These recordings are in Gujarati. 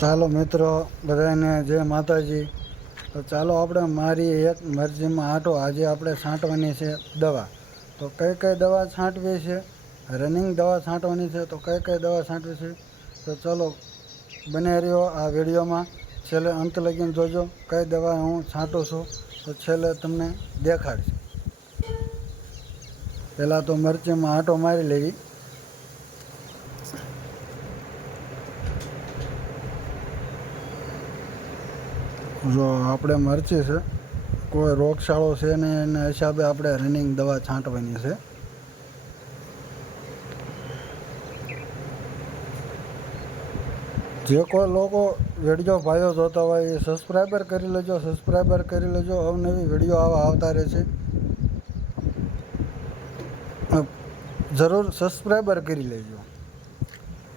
ચાલો મિત્રો, બધાને જય માતાજી. તો ચાલો આપણે મારી એક મરજીમાં આટો આજે આપણે છાંટવાની છે દવા. તો કઈ કઈ દવા છાંટવી છે, રનિંગ દવા છાંટવાની છે, તો કઈ કઈ દવા છાંટવી છે. તો ચલો બને રહ્યો આ વિડીયોમાં, છેલ્લે અંત લગીને જોજો કઈ દવા હું છાંટું છું. તો છેલ્લે તમને દેખાડશે. પહેલાં તો મરચીમાં આટો મારી લેવી. જો આપણે મરચી છે, કોઈ રોગચાળો છે ને એના હિસાબે આપણે રનિંગ દવા છાંટવાની છે. જે કોઈ લોકો વિડીયો ભાઈઓ જોતા હોય એ સબસ્ક્રાઈબર કરી લેજો, સબસ્ક્રાઈબર કરી લેજો. અવનવી વિડીયો આવા આવતા રહેશે. જરૂર સબસ્ક્રાઈબર કરી લેજો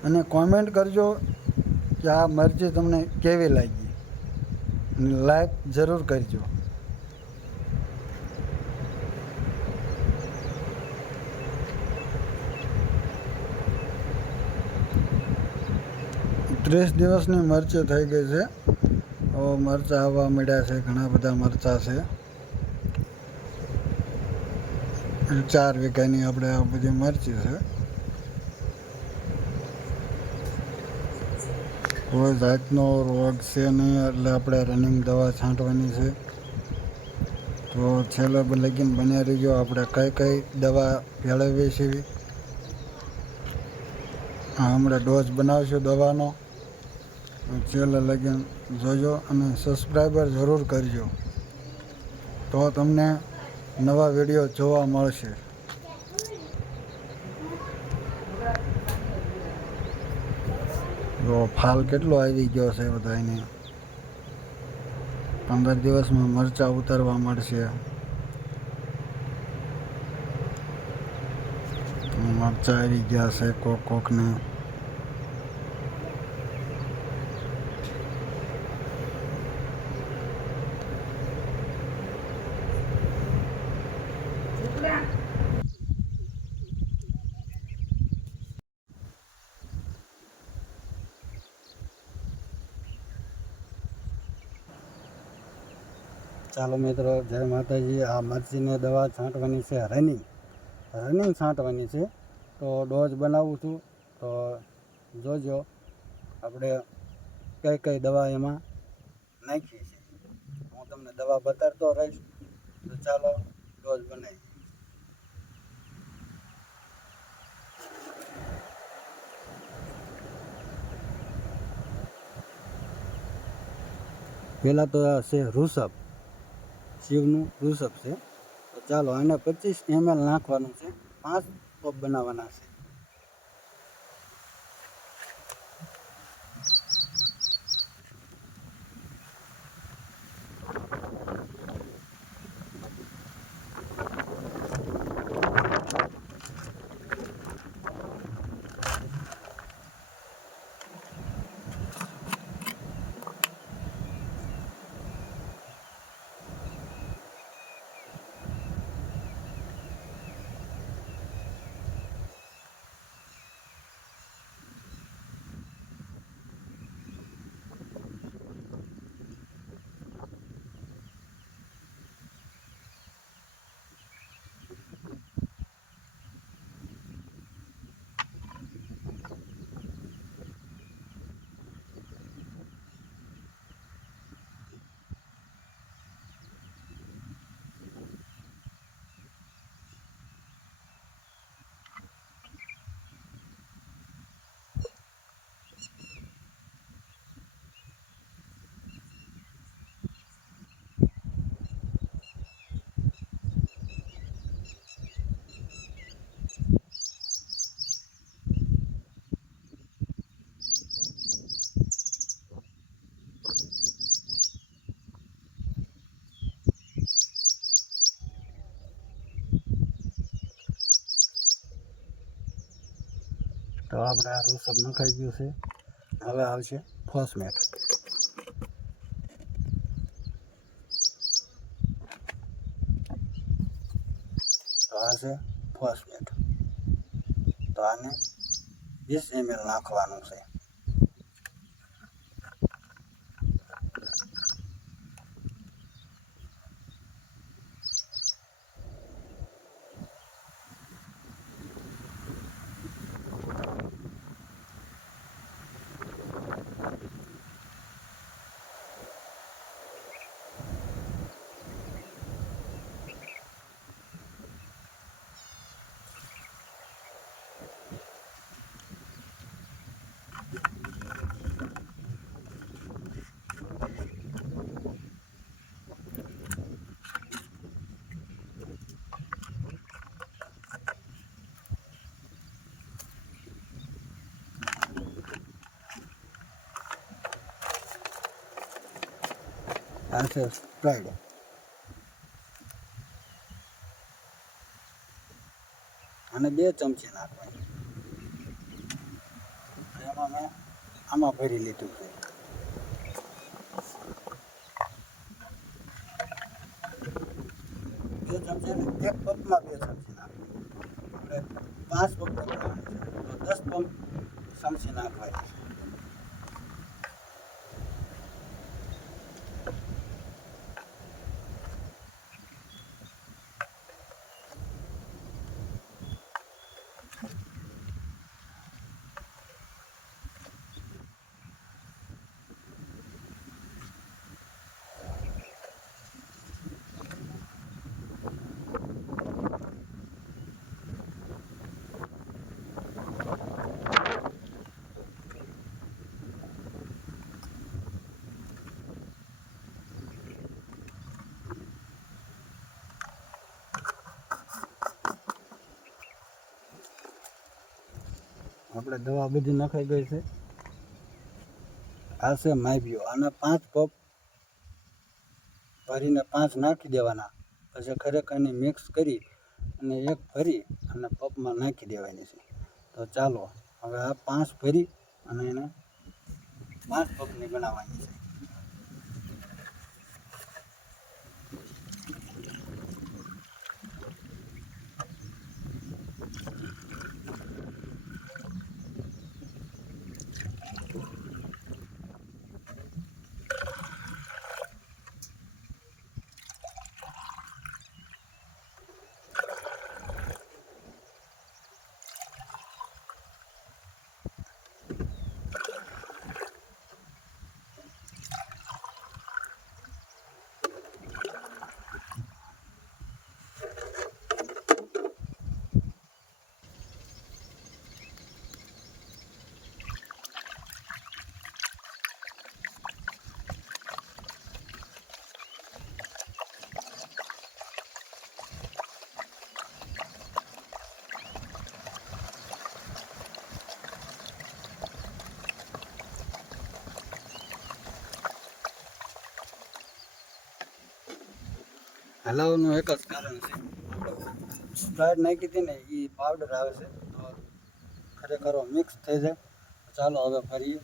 અને કોમેન્ટ કરજો કે આ મરચી તમને કેવી લાગી, અને લાઈક જરૂર કરજો. 30 દિવસની મરચી થઈ ગઈ છે. હવે મરચાં આવવા મળ્યા છે, ઘણા બધા મરચાં છે. 4 વીઘાની આપણે આ બધી મરચી છે. કોઈ જાતનો રોગ છે નહીં, એટલે આપણે રનિંગ દવા છાંટવાની છે. તો છેલ્લે લગીને બન્યા રહીજો. આપણે કઈ કઈ દવા ભેળવીએ છીએ, હમણાં ડોઝ બનાવશું દવાનો. છેલ્લે લગીને જોજો અને સબસ્ક્રાઈબર જરૂર કરજો, તો તમને નવા વિડીયો જોવા મળશે. જો ફાલ કેટલો આવી ગયો છે બધાને. 15 દિવસમાં મરચાં ઉતારવા મળશે. મરચાં આવી ગયા છે કોકને. ચાલો મિત્રો, જય માતાજી. આ મરચીને દવા છાંટવાની છે, રનિંગ છાંટવાની છે. તો ડોઝ બનાવું છું, તો જોજો આપણે કઈ કઈ દવા એમાં નાખી છે. હું તમને દવા બતાડતો રહીશ. તો ચાલો ડોઝ બનાવીએ. પહેલાં તો આ છે રૂસપ, શિવનું રૂસપ છે. તો ચાલો આને 25 ml નાખવાનું છે. 5 કપ બનાવવાના છે. તો આપણે આ રૂસપ નખાઈ ગયું છે. હવે આવશે ફોસ્મેટ. તો આ છે ફોસ્મેટ. તો આને 20 ml નાખવાનું છે. આ છે સ્પ્રાઇડ. અને 2 ચમચી નાખવાની. એમાં મેં આમાં ભરી લીધું છે. 2 ચમચી ને 1 કપમાં 2 ચમચી નાખવાની. આપણે 5 કપ બનાવવાની છે તો 10 ચમચી નાખવાની. આપણે દવા બધી નખાઈ ગઈ છે. આ છે માવ્યો. આના 5 કપ ભરીને 5 નાખી દેવાના. પછી ખરેખર એને મિક્સ કરી અને 1 ભરી અને કપમાં નાખી દેવાની છે. તો ચાલો હવે આ 5 ભરી અને એને 5 કપની બનાવવાની છે. હલાવવાનું એક જ કારણ છે. સ્પ્રાઇડ નાખી હતી ને એ પાવડર આવે છે તો ખરેખર મિક્સ થઈ જાય. ચાલો હવે ફરીએ.